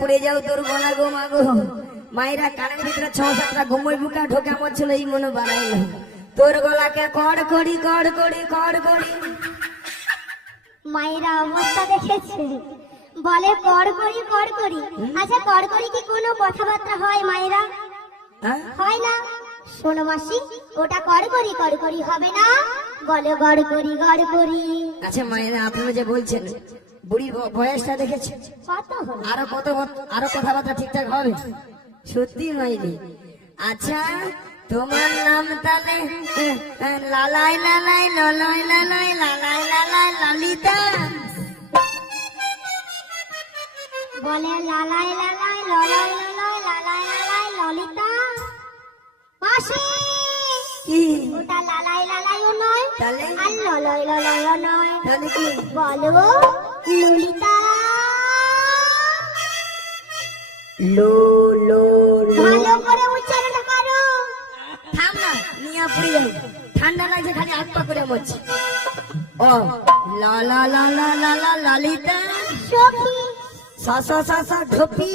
পড়ে যাও তোর গলা গো। মাগো মায়েরা কানের ভিতরে ছ সাতটা ঘুমোই বুকা ঢোকা মরছিল এই মনে বানাইলো তোর গলাকে কড় করি কড় করি কড় করি। মায়েরা অবস্থা দেখেছে। বলে কর করি কর করি। আচ্ছা কর করি কি কোনো কথাবার্তা হয় মায়েরা? হ্যাঁ? হয় না? শোনো মাসি ওটা কর করি কর করি হবে না। বলে গড় করি গড় করি। আচ্ছা মায়েরা আপনারা যে বলছেন বুড়ির ব- বয়সটা হলো আরও কত আরও কথাবার্তা ঠিকঠাক হবে? সত্যি মাইনি আচ্ছা তোমার নাম তাহলে লালাই লালাই ললাই লালাই লালাই লালাই লালিতা। বলে লালাই লালাই ললাই লালাই লালাই লালাই ললিতা। মাসি! কি? ওটা লালাই লালাইও নয় তাহলে? আর ললয় ললয়ও নয়। তাহলে কি? বলো। ললিতা লো লো লো। ভালো করে উচ্চারণটা করো। থাম না নিয়ে পড়ে যাও ঠান্ডা লাগছে খালি হাত পা করে মরছে ও লা লা লা লা লা লা লালিতা। সখী। সা সা সা সা ঢোপি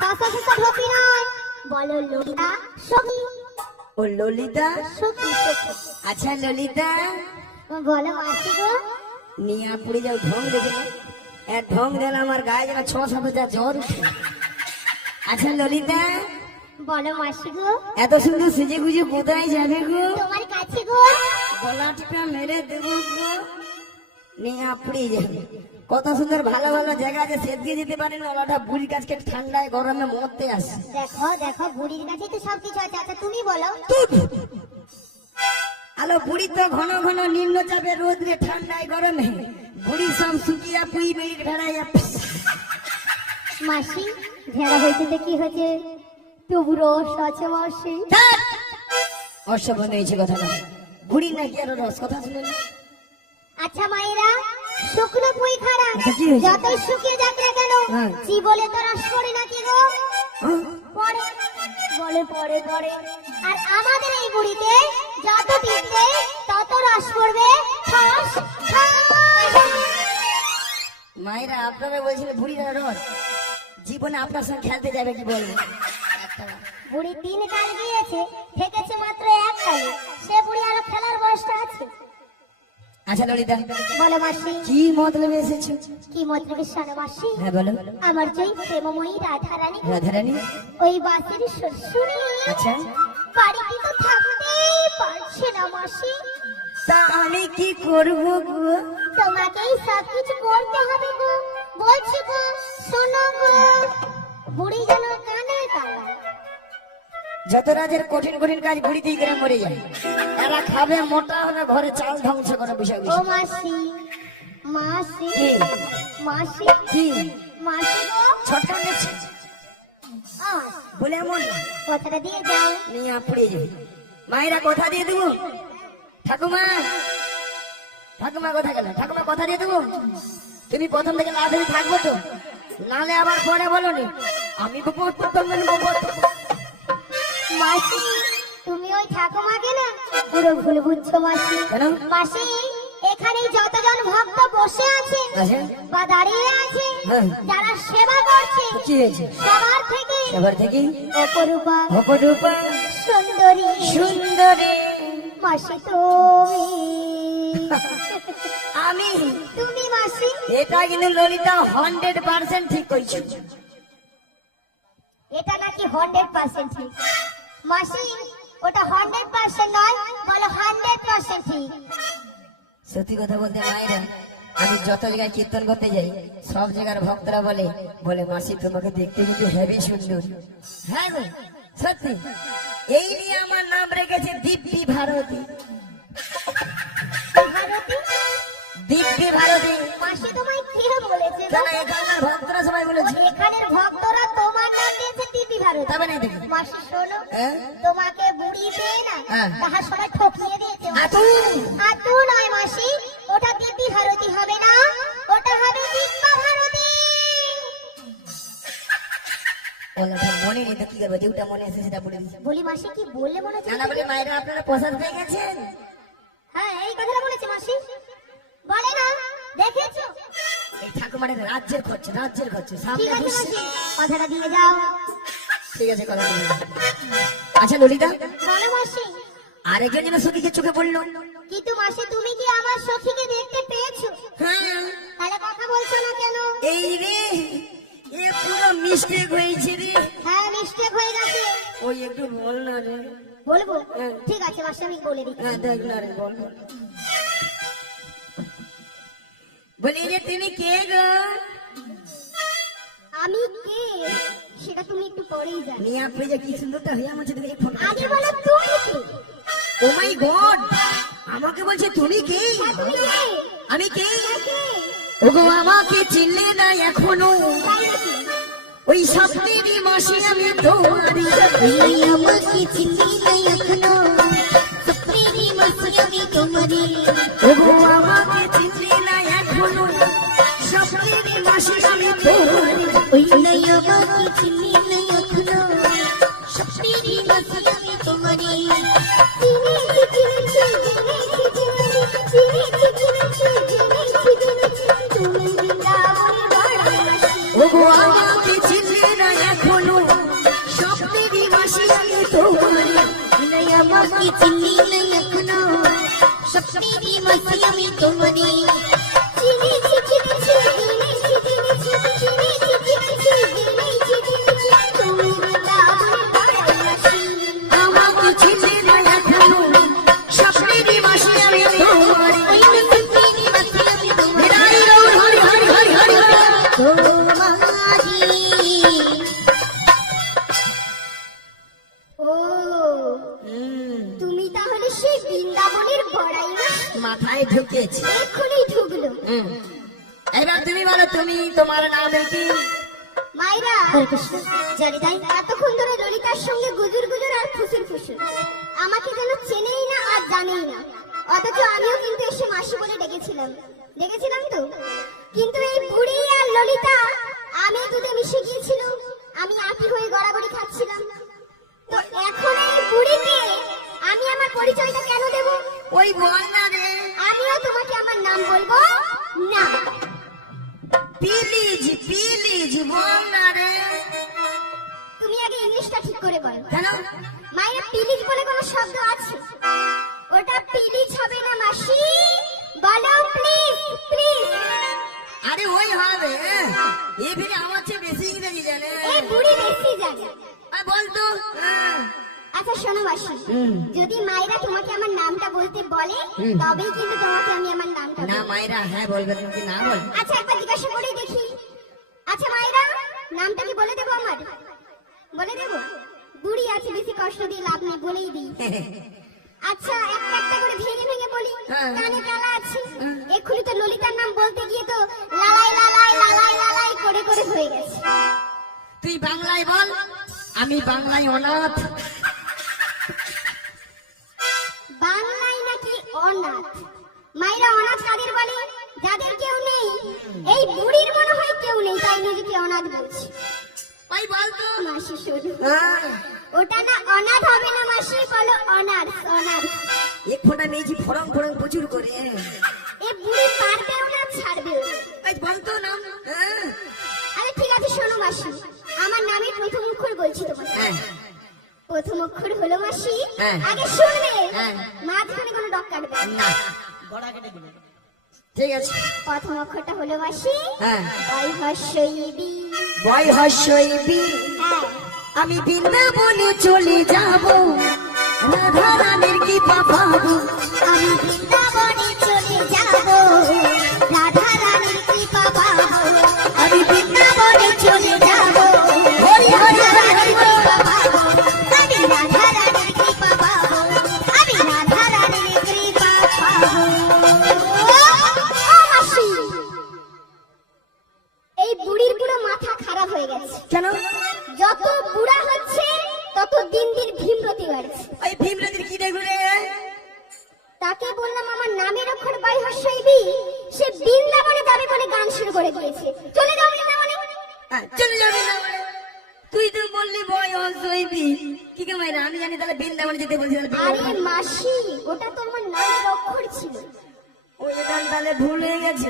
কাকা কাকা ঢোকি নয়। বলো ললিতা। সখী। ও ললিতা। সখী সখী। আচ্ছা ললিতা। বলো মাসি গো। নিয়ে পড়ে যাও ঢং দেখে এক ঢং দিল আমার গায়ে যেন ছ সাত যা জ্বর উঠে আচ্ছা ললিতা। বলো মাসি গো। এত সুন্দর সেজে গুজে কোথায় যাবে গো? তোমার কাছে গো। গলা মেরে দেবো গো। নিয়ে পড়ে যাবে। কত সুন্দর ভালো ভালো জায়গা আছে। সেদ দিয়ে যেতে পারে না ওটা বুড়ি গাছকে ঠান্ডায় গরমে মরতে আসে। দেখো দেখো বুড়ির কাছে তো সবকিছু আছে। আচ্ছা তুমি বলো। আলো বুড়ি তো ঘন ঘন নিম্নচাপে রোদ্রে ঠান্ডায় গরমে। বুড়ি সব শুকিয়া পুই বেড়ির ভেড়াইয়া মাসি ভেড়া তো কি হয়েছে? তবু রস আছে মাসি। অসভ্য হয়েছে কথাটা। বুড়ি নাকি আরও রস? কথা শুনে আচ্ছা মায়েরা শুকনো পুই হয়েছে? যতই শুকিয়ে যাক না কেন হ্যাঁ। জীবনে তো রস পড়ে নাকি গো? হ্যাঁ? পড়ে বলে পড়ে পড়ে। আর আমাদের এই বুড়িতে যত টিপবে তত রস পড়বে। ঠস মায়েরা আপনারা বলছিলেন বুড়িরা রস। জীবনে আপনার সঙ্গে খেলতে যাবে কি বলব? বুড়ি তিন কাল গিয়েছে থেকেছে মাত্র এক কালে। সে বুড়ি আরও খেলার বয়সটা আছে। আচ্ছা ললিতা। বলো মাসি। কি মতলবে এসেছ? কি মতলবে শোনো মাসি? হ্যাঁ বলো। আমার যেই প্রেমময়ী রাধারানী রাধারানী। ওই বাসের সুর শুনে। আচ্ছা। বাড়িতে তো থাকতেই পারছে না মাসি। তা আমি কি করব গো? তোমাকেই সব কিছু করতে হবে গো। বলছি গো শোনো গো। বুড়ি যেন কানে কালা যত রাজের কঠিন কঠিন কাজ বুড়িতেই করে মরে যায়। এরা খাবে মোটা হবে ঘরে চাল ধ্বংস করে বসে ও মাসি মাসি মাসি কি? মাসি গো। দিচ্ছে আ, বলে এমন। কথাটা দিয়ে যাও। নিয়ে পড়ে যাবে মায়েরা কথা দিয়ে দেবো? ঠাকুমা। ঠাকুমা কথা গেল? ঠাকুমা কথা দিয়ে দেবো? তুমি প্রথম থেকে না ধরে থাকব তো? নালে আবার পরে বলো নি আমি মাসি তুমি ওই ঠাকুমাকে না পুরো ভুল বুঝছ মাসি। মাসি এখানে যতজন ভক্ত বসে আছে বা দাঁড়িয়ে আছে হ্যাঁ। যারা সেবা করছে সবার থেকে এবার থেকে অপরূপা অপরূপা সুন্দরী সুন্দরী। মাসি তুমি। আমি। তুমি মাসি। এটা কিন্তু ললিতা হান্ড্রেড পার্সেন্ট ঠিক কইছো। এটা নাকি হান্ড্রেড পার্সেন্ট ঠিক? মাসি ওটা হান্ড্রেড পার্সেন্ট নয় বলো হান্ড্রেড পার্সেন্ট ঠিক। সত্যি কথা বলতে মায়েরা আমি যত জায়গায় কীর্তন করতে যাই সব জায়গার ভক্তরা বলে বলে মাসি তোমাকে দেখতে কিন্তু হেভি সুন্দর। হ্যাঁ গো সত্যি। এই নিয়ে আমার নাম রেখেছে দিব্যি ভারতী। ভারতী? দিব্যি ভারতী। মাসি তোমায় কে বলেছে? কেন এখানকার ভক্তরা সবাই বলেছে? এখানের ভক্তরা তোমার নাম দিয়েছে দিদি ভারত। তবে নাই দেখি মাসি শোনো হ্যাঁ? তোমাকে বুড়ি পেয়ে না হ্যাঁ। তাহার সবাই ঠকিয়ে দিয়েছে। মনে নেই তো কি করবে? যেটা মনে আছে সেটা বলে দিচ্ছে। বলি মাসি কি বললে মনে হচ্ছে বলে মায়েরা আপনারা প্রসাদ পেয়ে গেছেন? হ্যাঁ এই কথাটা বলেছে মাসি। বলে না দেখেছ? এই ঠাকুমারের রাজ্যের খরচ রাজ্যের খরচ সামনে কথাটা দিয়ে যাও। ঠিক আছে কথা আচ্ছা ললিতা বলো মাসি। আরেকজন যেন সখীকে চোখে পড়ল। কিন্তু মাসি তুমি কি আমার সখীকে দেখতে পেয়েছ? হ্যাঁ। তাহলে কথা বলছো না কেন? এই রে এ পুরো মিস্টেক হয়েছে রে। হ্যাঁ মিস্টেক হয়ে গেছে। ওই একটু বল না রে। বলব? হ্যাঁ। ঠিক আছে মাসি আমি বলে দিচ্ছি। হ্যাঁ দেখ না রে বল। বলি রে তুমি কে গো? আমি কে? সেটা তুমি একটু পরেই জানো। মিয়া পেজে কি সুন্দরটা হয়ে আমার সাথে ফোন আগে বলো তুমি কে? ও মাই গড আমাকে বলছে তুমি কে? হ্যাঁ, আমি কে? ওগো আমাকে চিনলে না এখনও। ওই স্বপ্নেরই মাসে আমি তোমারি আমাকে চিনলে না এখনও। স্বপ্নেরই মাসে আমি তোমারি ওগো আমাকে চিনলে না এখনও। স্বপ্নেরই মাসে আমি তোমারি ওই আমাকে চিনি আমাকে চিনলে না এখনও। স্বপ্নেরই মাসি আমি তোমারই ওই নাই আমাকে চিনি নাই এখনও স্বপ্নেরই মাসি আমি তোমারই জানি তাই। এতক্ষণ ধরে ললিতার সঙ্গে গুজুর গুজুর আর ফুসুর ফুসুর। আমাকে যেন চেনেই না আর জানেই না। অথচ আমিও কিন্তু এসে মাসি বলে ডেকেছিলাম। ডেকেছিলাম তো? কিন্তু এই বুড়ি আর ললিতা আমি দুধে মিশে গিয়েছিল আমি আঁকি হয়ে গড়াগড়ি খাচ্ছিলাম। তো এখন এই বুড়িকে আমি আমার পরিচয়টা কেন দেব? ওই বল না রে। আমিও তোমাকে আমার নাম বলব? না। প্লিজ প্লিজ বল না রে তুমি আগে ইংলিশটা ঠিক করে বলো। কেন? মায়ের পিলিজ বলে কোনো শব্দ আছে? ওটা পিলিজ হবে না মাসি। বলো প্লিজ প্লিজ আরে ওই হবে এ ফিরে আমার চেয়ে বেশি ইংরেজি জানে। এই বুড়ি বেশি জানে। আর বল তো হ্যাঁ। আচ্ছা শোনো মাসি যদি মায়েরা তোমাকে আমার নামটা বলতে বলে। তবেই কিন্তু তোমাকে আমি আমার নামটা না। মায়েরা হ্যাঁ বলবে তুমি না বল। আচ্ছা একবার জিজ্ঞাসা করে দেখি। আচ্ছা মায়েরা নামটা কি বলে দেবো আমার? বলে দেবো? বুড়ি আছে বেশি কষ্ট দিয়ে লাভ নেই বলেই দিই। আচ্ছা একটা একটা করে ভেঙে ভেঙে বলি। হ্যাঁ। কানে কালা আছে। এক্ষুনি তো ললিতার নাম বলতে গিয়ে তো লালাই লালাই লালাই লালাই করে করে হয়ে গেছে। তুই বাংলায় বল। আমি বাংলায় অনাথ। তাই নিজেকে অনাথ বলছে? ওই বল তো। মাসি শোনো। হ্যাঁ। ওটা না অনাথ হবে না মাসি বলো অনার্স অনার্স এক ফোঁটা মেয়েছি ফরং ফরং প্রচুর করে। এ বুড়ি পারবেও না ছাড়বেও না। এই বল তো হ্যাঁ। আরে ঠিক আছে শোনো মাসি। আমার নামের প্রথম অক্ষর বলছি তোমাকে। হ্যাঁ। প্রথম অক্ষর হলো মাসি। আগে শুনবে। হ্যাঁ। মাঝখানে কোনো ডক কাটবে। না। না ঠিক আছে প্রথম অক্ষরটা হলো মাসি। হ্যাঁ। বয় বি হ্যাঁ। আমি বৃন্দাবনে চলে যাব। রাধা রানীর কি পাবো। আমি বৃন্দাবনে চলে যাব। রাধা রানীর কি পাবো। আমি দিয়েছে। চলে যাও বৃন্দাবনে হ্যাঁ, চলে যাবি না বলে। তুই তো বললি বয় অসইবি কি কে মাইরা আমি জানি তাহলে বৃন্দাবনে যেতে বলছি আরে মাসি ওটা তোমার নামের অক্ষর ছিল। ও এটা তাহলে ভুল হয়ে গেছে।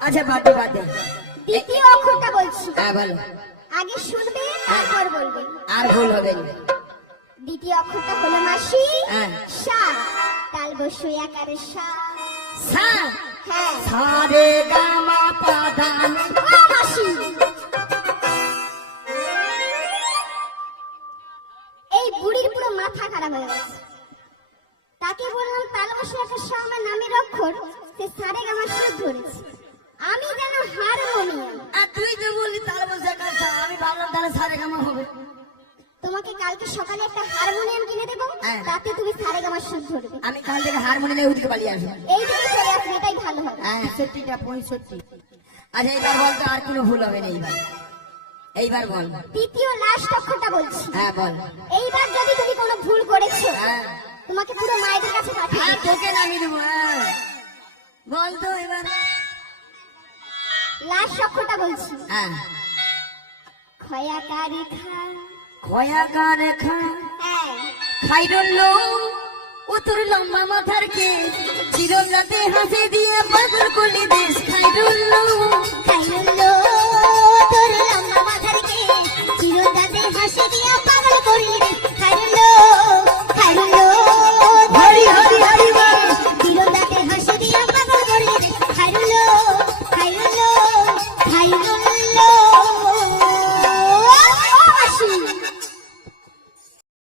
আচ্ছা বাদে বাদে। দ্বিতীয় অক্ষরটা বলছি। হ্যাঁ বলো। আগে শুনবে তারপর বলবে। আর ভুল হবে না। দ্বিতীয় অক্ষরটা হলো মাসি। হ্যাঁ। সা। তাল বসু একারে সা। সা? হ্যাঁ। গামা পাদান ও মাসি এই বুড়ির পুরো মাথা খারাপ হয়ে গেছে। তাকে বললাম তাল বসু আমার নামের অক্ষর সে সারে গামার সুর ধরেছে। আমি যেন হারমোনিয়াম আর তুই যে বললি বসে আমি ভাবলাম তাহলে সারে গামা হবে। তোমাকে কালকে সকালে একটা হারমোনিয়াম কিনে দেবো হ্যাঁ। তাতে তুমি সারে গামার সুর ধরবে। আমি কাল থেকে হারমোনিয়ামে ওদিকে পালিয়ে আসব। এই চলে আসবে এটাই ভালো হবে। হ্যাঁ সত্যিটা পঁয়ষট্টি। আচ্ছা এইবার আর কোনো ভুল হবে না এইবার। এইবার বল। তৃতীয় লাস্ট অক্ষরটা বলছি। হ্যাঁ বল। এইবার যদি তুমি কোনো ভুল করেছ হ্যাঁ। তোমাকে পুরো মায়েদের কাছে পাঠিয়ে হ্যাঁ তোকে নামিয়ে দেবো হ্যাঁ। বল তো এবার। লাস্ট অক্ষরটা বলছি। হ্যাঁ। খয়াকারে খা। খয়া কার খা। হ্যাঁ। খাই রইল ও তোর লম্বা মাথার কে। চিরকাতে হাসি দিয়ে পাগল করলি দেশ